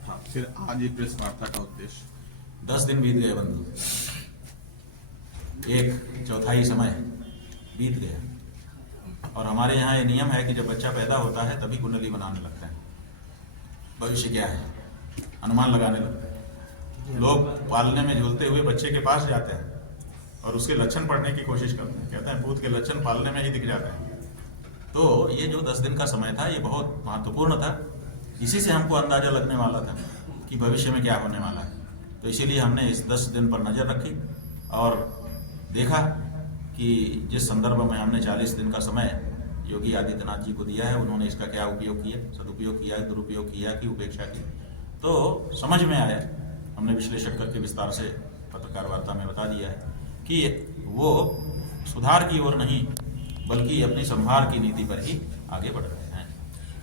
था, फिर आज ये प्रेस वार्ता का उद्देश्य? 10 दिन बीत गए बंधु, 1/4 समय बीत गया। और हमारे यहाँ ये नियम है कि जब बच्चा पैदा होता है तभी कुंडली बनाने लगते हैं। भविष्य क्या है अनुमान लगाने लगते हैं। लोग पालने में झूलते हुए बच्चे के पास जाते हैं और उसके लक्षण पढ़ने की कोशिश करते हैं। कहते हैं भूत के लक्षण पालने में ही दिख जाते हैं। तो ये जो 10 दिन का समय था ये बहुत महत्वपूर्ण था। इसी से हमको अंदाजा लगने वाला था कि भविष्य में क्या होने वाला है। तो इसीलिए हमने इस 10 दिन पर नज़र रखी और देखा कि जिस संदर्भ में हमने 40 दिन का समय योगी आदित्यनाथ जी को दिया है, उन्होंने इसका क्या उपयोग किया, सदुपयोग किया, दुरुपयोग किया कि उपेक्षा की। तो समझ में आया, हमने विश्लेषण करके विस्तार से पत्रकार वार्ता में बता दिया है कि वो सुधार की ओर नहीं बल्कि अपनी संभार की नीति पर ही आगे बढ़ रहे हैं।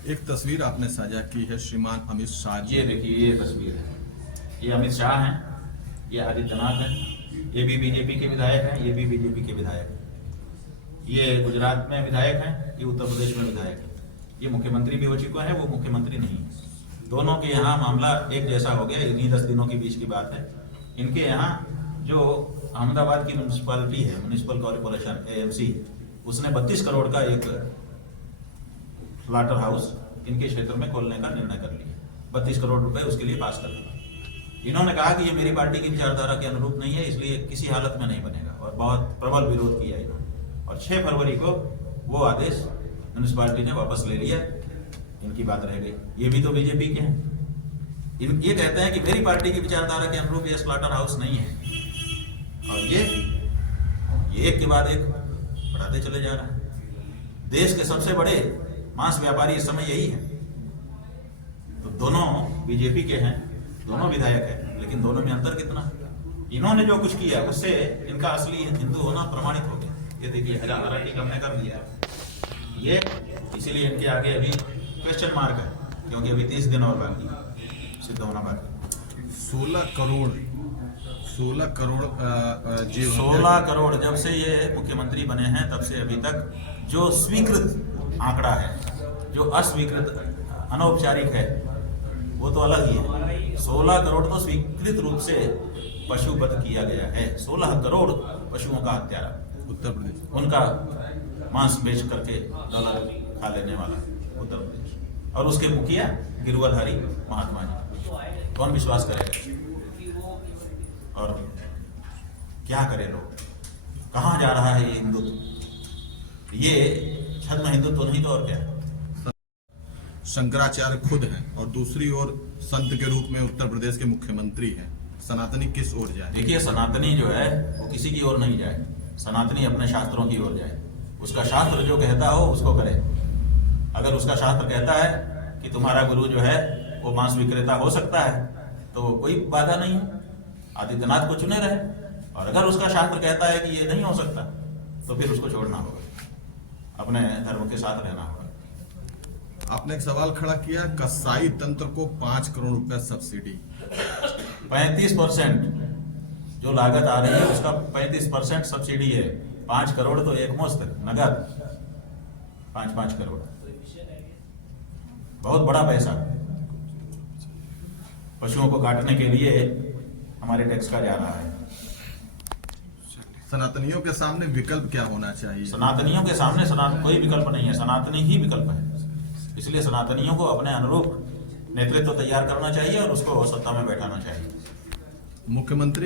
एक तस्वीर आपने साझा की है श्रीमान अमित शाह जी। ये देखिए, ये तस्वीर है, ये अमित शाह हैं, ये आदित्यनाथ हैं, ये भी बीजेपी के विधायक हैं, ये भी बीजेपी के विधायक हैं। ये गुजरात में विधायक हैं, ये उत्तर प्रदेश में विधायक हैं। ये मुख्यमंत्री भी हो चुके हैं, वो मुख्यमंत्री नहीं है। दोनों के यहाँ मामला एक जैसा हो गया, इन्हीं 10 दिनों के बीच की बात है। इनके यहाँ जो अहमदाबाद की म्यूनिसिपैलिटी है, म्यूनिसिपल कॉर्पोरेशन AMC, उसने 32 करोड़ का एक स्लॉटर हाउस इनके क्षेत्र में खोलने का निर्णय कर लिया। 32 करोड़ रुपए उसके लिए पास कर दिया। इन्होंने कहा कि ये मेरी पार्टी की विचारधारा के अनुरूप नहीं है, इसलिए किसी हालत में नहीं बनेगा, और बहुत प्रबल विरोध किया इन्होंने। और 6 फरवरी को वो आदेश म्यूनिसिपैलिटी ने वापस ले लिया। इनकी बात रह गई। ये भी तो बीजेपी के हैं। ये कहते हैं कि मेरी पार्टी की विचारधारा के अनुरूप ये स्लॉटर हाउस नहीं है, और ये एक के बाद एक बढ़ाते चले जा रहे हैं। देश के सबसे बड़े मांस व्यापारी इस समय यही है। तो दोनों बीजेपी के हैं, दोनों विधायक हैं, लेकिन दोनों में अंतर कितना। इन्होंने जो कुछ किया उससे इनका असली हिंदू होना प्रमाणित हो गया। ये देखिए, हजारा टीक हमने कर दिया ये, इसीलिए इनके आगे अभी क्वेश्चन मार्क है, क्योंकि अभी 30 दिन और बाकी सिद्ध होना बाकी। 16 करोड़ 16 करोड़ जब से ये मुख्यमंत्री बने हैं तब से अभी तक जो स्वीकृत आंकड़ा है, जो अस्वीकृत अनौपचारिक है, वो तो अलग ही है। 16 करोड़ तो स्वीकृत रूप से पशुवध किया गया है। 16 करोड़ पशुओं का हत्यारा उत्तर प्रदेश, उनका मांस बेच करके डॉलर खा लेने वाला उत्तर प्रदेश, और उसके मुखिया गिरवाधारी महात्मा जी। कौन विश्वास करेगा? और क्या करे लोग? कहाँ जा रहा है ये हिंदुत्व? ये छद्म हिंदुत्व नहीं तो और क्या है? शंकराचार्य खुद हैं और दूसरी ओर संत के रूप में उत्तर प्रदेश के मुख्यमंत्री हैं। सनातनी किस ओर जाए? देखिए, सनातनी जो है वो किसी की ओर नहीं जाए। सनातनी अपने शास्त्रों की ओर जाए। उसका शास्त्र जो कहता हो उसको करे। अगर उसका शास्त्र कहता है कि तुम्हारा गुरु जो है वो मांस विक्रेता हो सकता है तो कोई बाधा नहीं है, आदित्यनाथ को चुने रहे। और अगर उसका शास्त्र कहता है कि ये नहीं हो सकता तो फिर उसको छोड़ना होगा, अपने धर्म के साथ रहना होगा। आपने एक सवाल खड़ा किया, कसाई तंत्र को 5 करोड़ रुपए सब्सिडी। 35% जो लागत आ रही है उसका 35% सब्सिडी है। 5 करोड़ तो एक मुश्त नगद, 5-5 करोड़, बहुत बड़ा पैसा पशुओं को काटने के लिए हमारे टैक्स का जा रहा है। सनातनियों के सामने विकल्प क्या होना चाहिए? सनातनियों के सामने कोई विकल्प नहीं है, सनातनी ही विकल्प है। इसलिए सनातनियों को अपने अनुरूप नेतृत्व तैयार करना चाहिए और उसको सत्ता में बैठाना चाहिए। मुख्यमंत्री